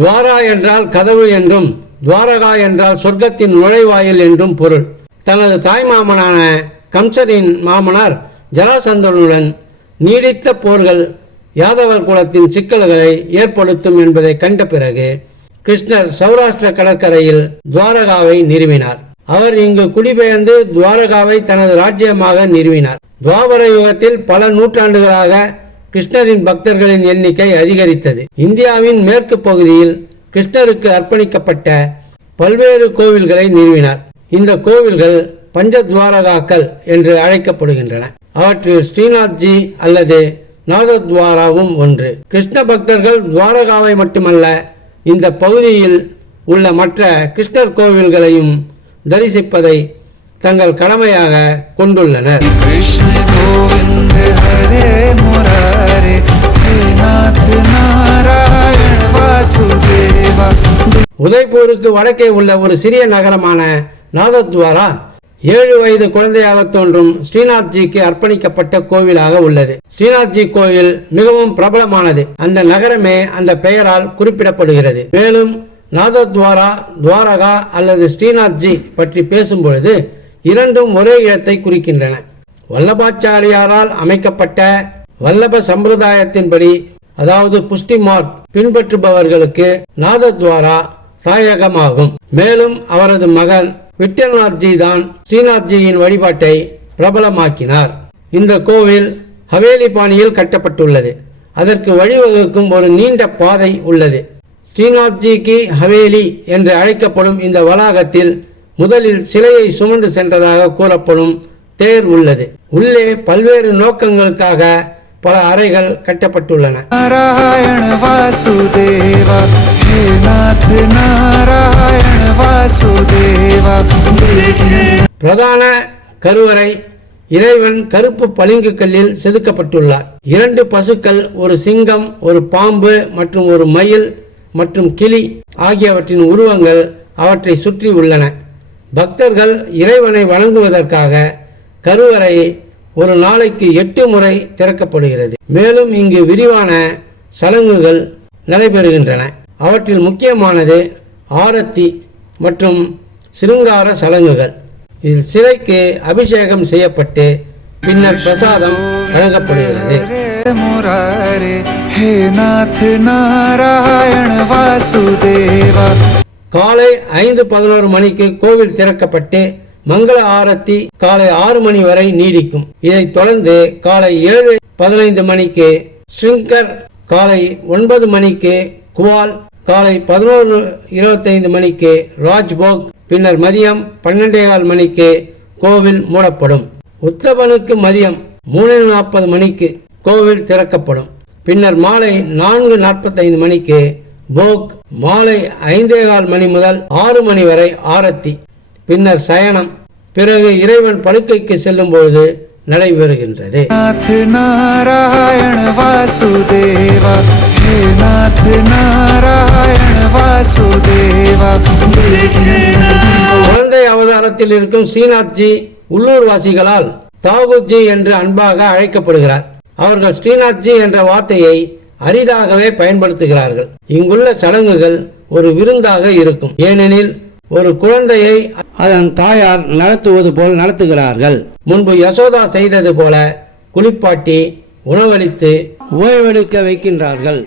துவாரா என்றால் கதவு என்றும் துவாரகா என்றால் சொர்க்கத்தின் நுழைவாயில் என்றும் பொருள். தனது தாய் மாமனான கம்சரின் மாமனார் ஜராசந்தனுடன் நீடித்த போர்கள் யாதவர் குலத்தின் சிக்கல்களை ஏற்படுத்தும் என்பதை கண்ட பிறகு கிருஷ்ணர் சௌராஷ்டிர கடற்கரையில் துவாரகாவை நிறுவினார். அவர் இங்கு குடிபெயர்ந்து துவாரகாவை தனது ராஜ்யமாக நிறுவினார். துவாபர யுகத்தில் பல நூற்றாண்டுகளாக கிருஷ்ணரின் பக்தர்களின் எண்ணிக்கை அதிகரித்தது. இந்தியாவின் மேற்கு பகுதியில் கிருஷ்ணருக்கு அர்ப்பணிக்கப்பட்ட பல்வேறு கோவில்களை நிறுவினார். இந்த கோவில்கள் பஞ்சத்வாரகாக்கள் என்று அழைக்கப்படுகின்றன. அவற்றில் ஸ்ரீநாத்ஜி அல்லது நாதத்வாராவும் ஒன்று. கிருஷ்ண பக்தர்கள் துவாரகாவை மட்டுமல்ல இந்த பகுதியில் உள்ள மற்ற கிருஷ்ணர் கோவில்களையும் தரிசிப்பதை தங்கள் கடமையாக கொண்டுள்ளனர். கிருஷ்ண கோவிந்த हरे मुरारे हे नाथ नारायण वासुदेवा உதய்பூருக்கு வடக்கே உள்ள ஒரு சிறிய நகரமான நாதத்வாரா ஏழு வயது குழந்தையாக தோன்றும் ஸ்ரீநாத்ஜிக்கு அர்ப்பணிக்கப்பட்ட கோவிலாக உள்ளது ஸ்ரீநாத்ஜி கோவில் மிகவும் பிரபலமானது அந்த நகரமே அந்த பெயரால் குறிப்பிடப்படுகிறது மேலும் நாதத்வாரா துவாரகா அல்லது ஸ்ரீநாத்ஜி பற்றி பேசும்பொழுது இரண்டும் ஒரே இடத்தை குறிக்கின்றன வல்லபாச்சாரியாரால் அமைக்கப்பட்ட வல்லப சம்பிரதாயத்தின்படி அதாவது புஷ்டி மார்க் பின்பற்றுபவர்களுக்கு நாதத்வாரா தாயகமாகும். மேலும் அவரது மகன் விட்டல்நாத்ஜி தான் ஸ்ரீநாத்ஜியின் வழிபாட்டை பிரபலமாக்கினார். இந்த கோவில் ஹவேலி பாணியில் கட்டப்பட்டுள்ளது. அதற்கு வழிவகுக்கும் ஒரு நீண்ட பாதை உள்ளது. ஸ்ரீநாத்ஜி கி ஹவேலி என்று அழைக்கப்படும் இந்த வளாகத்தில் முதலில் சிலையை சுமந்து சென்றதாக கூறப்படும் தேர் உள்ளது. உள்ளே பல்வேறு நோக்கங்களுக்காக பல அறைகள் கட்டப்பட்டுள்ளன. பிரதான கருவறை இறைவன் கருப்பு பளிங்கு கல்லில் செதுக்கப்பட்டுள்ளார். இரண்டு பசுக்கள் ஒரு சிங்கம் ஒரு பாம்பு மற்றும் ஒரு மயில் மற்றும் கிளி ஆகியவற்றின் உருவங்கள் அவற்றை சுற்றி உள்ளன. பக்தர்கள் இறைவனை வணங்குவதற்காக கருவறையை ஒரு நாளைக்கு எட்டு முறை திறக்கப்படுகிறது. மேலும் இங்கு விரிவான சடங்குகள் நடைபெறுகின்றன. அவற்றில் முக்கியமானது ஆரத்தி மற்றும் சிருங்கார சடங்குகள் இதில் சிலைக்கு அபிஷேகம் செய்யப்பட்டு பின்னர் பிரசாதம் வழங்கப்படுகிறது. காலை ஐந்து பதினோரு மணிக்கு கோவில் திறக்கப்பட்டு மங்கள ஆரத்தி காலை ஆறு மணி வரை நீடிக்கும். இதைத் தொடர்ந்து காலை ஏழு பதினைந்து மணிக்கு ஸ்ரிங்கர் காலை ஒன்பது மணிக்கு குவால் காலை பதினோரு இருபத்தைந்து மணிக்கு ராஜ்போக் பின்னர் மதியம் பன்னெண்டே கால் மணிக்கு கோவில் மூடப்படும். உத்தவனுக்கு மதியம் மூணு நாற்பது மணிக்கு கோவில் திறக்கப்படும். பின்னர் மாலை நான்கு நாற்பத்தைந்து மணிக்கு போக் மாலை ஐந்தே கால் மணி முதல் ஆறு மணி வரை ஆரத்தி. பின்னர் சயனம் பிறகு இறைவன் படுக்கைக்கு செல்லும் பொழுது நடைபெறுகின்றது குழந்தை அவதாரத்தில் இருக்கும் ஸ்ரீநாத்ஜி உள்ளூர் வாசிகளால் தாகூஜி என்று அன்பாக அழைக்கப்படுகிறார். அவர்கள் ஸ்ரீநாத்ஜி என்ற வார்த்தையை அரிதாகவே பயன்படுத்துகிறார்கள். இங்குள்ள சடங்குகள் ஒரு விருந்தாக இருக்கும். ஏனெனில் ஒரு குழந்தையை அதன் தாயார் நடத்துவது போல் நடத்துகிறார்கள். முன்பு யசோதா செய்தது போல குளிப்பாட்டி உணவளித்து ஓய்வெடுக்க வைக்கின்றார்கள்.